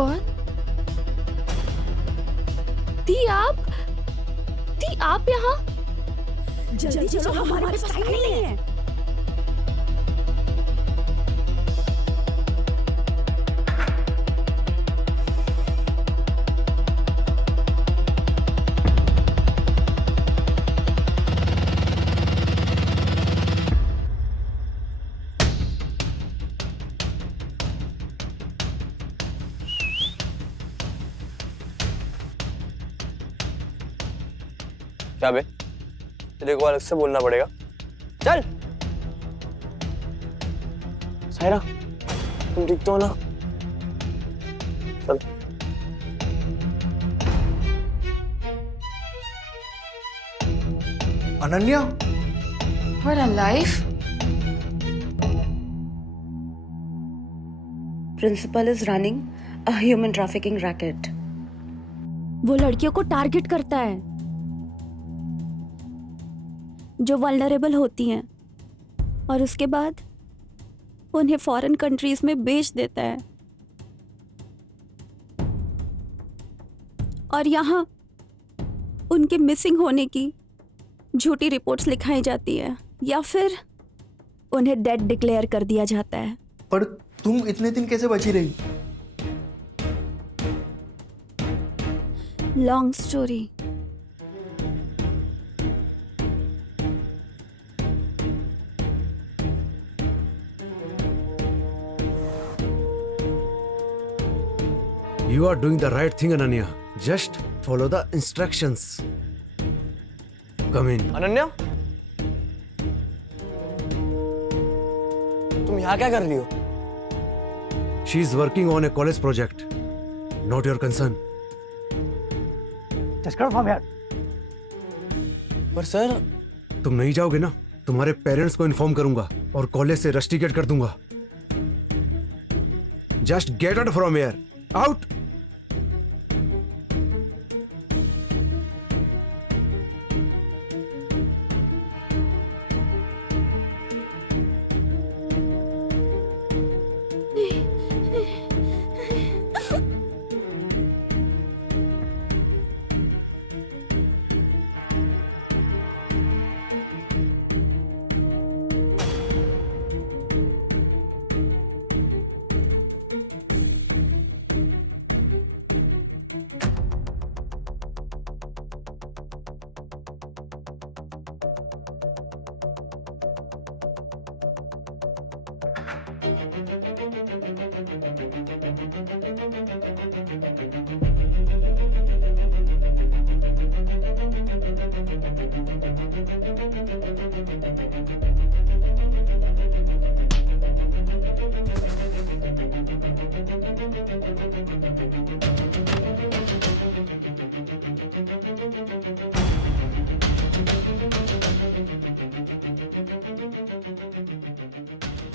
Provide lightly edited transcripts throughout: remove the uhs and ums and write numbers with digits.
कौन? दी आप यहाँ? जल्दी चलो, हमारे पास टाइम नहीं है। क्या बे, तेरे को अलग से बोलना पड़ेगा। चल सायरा, तुम ठीक तो हो ना? चल। Ananya, What a life. Principal is running a human trafficking racket. वो लड़कियों को टारगेट करता है जो वल्नरेबल होती हैं और उसके बाद उन्हें फॉरेन कंट्रीज में बेच देता है। और यहाँ उनके मिसिंग होने की झूठी रिपोर्ट्स लिखाई जाती है या फिर उन्हें डेड डिक्लेयर कर दिया जाता है। पर तुम इतने दिन कैसे बची रही? Long story. You are doing the right thing, Ananya. Just follow the instructions. Come in. Ananya, तुम यहाँ क्या कर रही हो? She is working on a college project. Not your concern. Just go from here. पर सर, तुम नहीं जाओगे ना, तुम्हारे पेरेंट्स को इन्फॉर्म करूंगा और कॉलेज से रस्टिकेट कर दूंगा। Just get out from here. Out.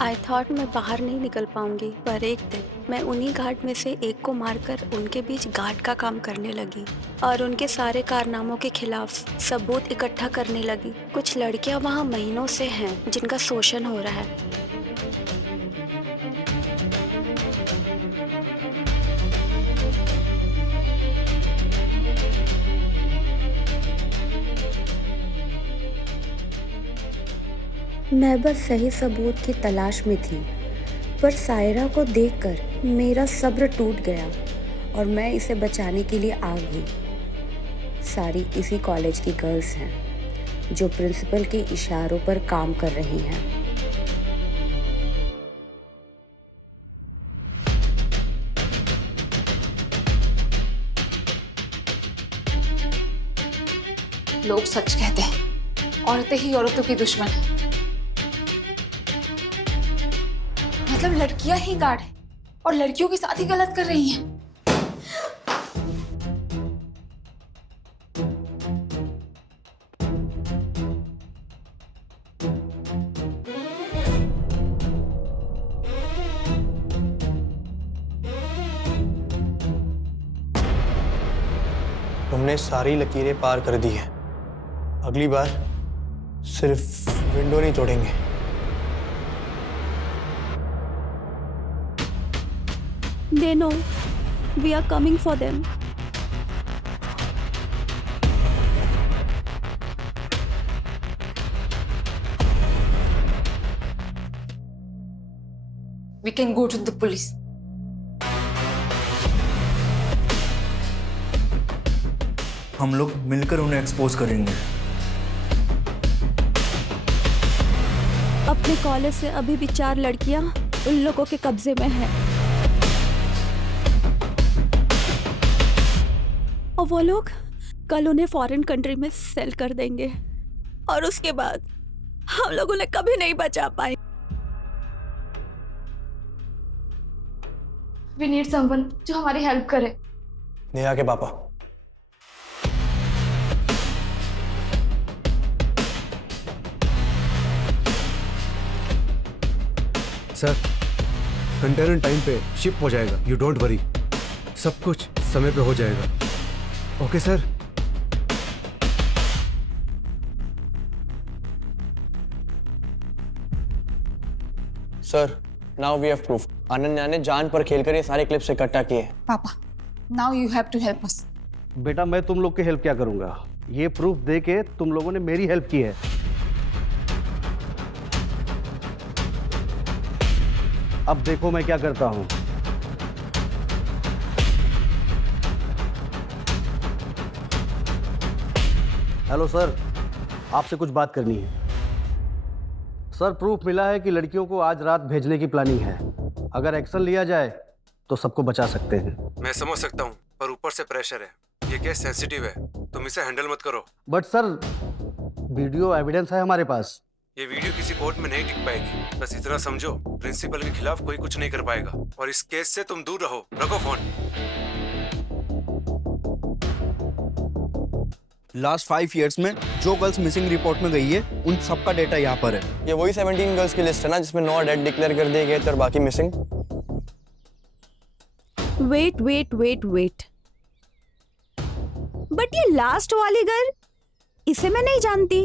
I thought मैं बाहर नहीं निकल पाऊंगी, पर एक दिन मैं उन्हीं गार्ड में से एक को मारकर उनके बीच गार्ड का काम करने लगी और उनके सारे कारनामों के खिलाफ सबूत इकट्ठा करने लगी। कुछ लड़कियां वहां महीनों से हैं जिनका शोषण हो रहा है। मैं बस सही सबूत की तलाश में थी, पर सायरा को देखकर मेरा सब्र टूट गया और मैं इसे बचाने के लिए आ गई। सारी इसी कॉलेज की गर्ल्स हैं जो प्रिंसिपल के इशारों पर काम कर रही हैं। लोग सच कहते हैं, औरतें ही औरतों की दुश्मन है। मतलब लड़कियां ही गार्ड हैं और लड़कियों के साथ ही गलत कर रही हैं। तुमने सारी लकीरें पार कर दी हैं। अगली बार सिर्फ विंडो नहीं तोड़ेंगे। They know We are coming for them. We can go to the police. हम लोग मिलकर उन्हें एक्सपोज करेंगे। अपने कॉलेज से अभी भी 4 लड़कियां उन लोगों के कब्जे में हैं। और वो लोग कल उन्हें फॉरेन कंट्री में सेल कर देंगे और उसके बाद हम लोग उन्हें कभी नहीं बचा पाएंगे। We need someone जो हमारी हेल्प करे। नेहा के पापा। सर, कंटेनर टाइम पे शिप हो जाएगा, यू डोंट वरी। सब कुछ समय पे हो जाएगा। Okay sir. Sir, now we have proof. Ananya ने जान पर खेलकर ये सारे क्लिप्स इकट्ठा किए हैं। पापा, now you have to help us. बेटा मैं तुम लोग की हेल्प क्या करूंगा? ये प्रूफ दे के तुम लोगों ने मेरी हेल्प की है। अब देखो मैं क्या करता हूं। हेलो सर, आपसे कुछ बात करनी है। सर, प्रूफ मिला है कि लड़कियों को आज रात भेजने की प्लानिंग है। अगर एक्शन लिया जाए तो सबको बचा सकते हैं। मैं समझ सकता हूँ, पर ऊपर से प्रेशर है। ये केस सेंसिटिव है, तुम इसे हैंडल मत करो। बट सर, वीडियो एविडेंस है हमारे पास। ये वीडियो किसी कोर्ट में नहीं टिक पाएगी। बस इतना समझो, प्रिंसिपल के खिलाफ कोई कुछ नहीं कर पाएगा। और इस केस से तुम दूर रहो। रखो फोन। लास्ट 5 इयर्स में जो गर्ल्स मिसिंग रिपोर्ट में गई है उन सबका डेटा यहाँ पर है। ये वही 17 गर्ल्स की लिस्ट है ना जिसमें 9 डेड डिक्लेयर कर दिए गए थे और बाकी मिसिंग। वेट। बट ये लास्ट वाली गर्ल, इसे मैं नहीं जानती।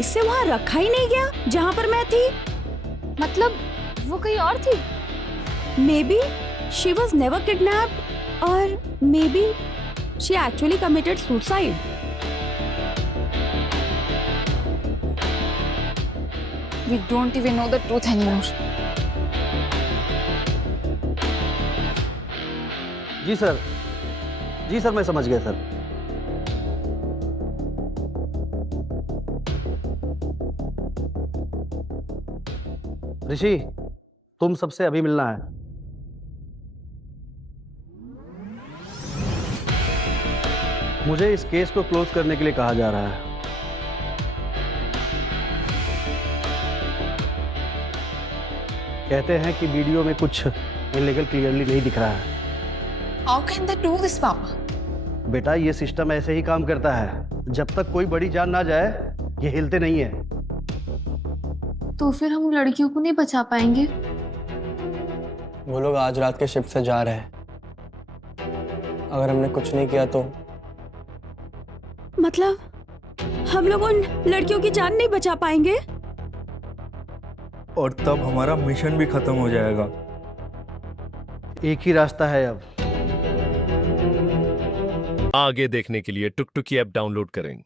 इससे वहां रखा ही नहीं गया जहां पर मैं थी। मतलब वो कहीं और थी? Maybe she was never kidnapped और maybe she actually committed suicide. We don't even know the truth anymore. जी सर मैं समझ गया सर। ऋषि, तुम सबसे अभी मिलना है। मुझे इस केस को क्लोज करने के लिए कहा जा रहा है। कहते हैं कि वीडियो में कुछ इलीगल क्लियरली नहीं दिख रहा है। How can they do this, पापा? बेटा ये सिस्टम ऐसे ही काम करता है। जब तक कोई बड़ी जान ना जाए ये हिलते नहीं है। तो फिर हम लड़कियों को नहीं बचा पाएंगे। वो लोग आज रात के शिफ्ट से जा रहे हैं। अगर हमने कुछ नहीं किया तो मतलब हम लोग उन लड़कियों की जान नहीं बचा पाएंगे। और तब हमारा मिशन भी खत्म हो जाएगा। एक ही रास्ता है अब। आगे देखने के लिए टुकटुकी ऐप डाउनलोड करें।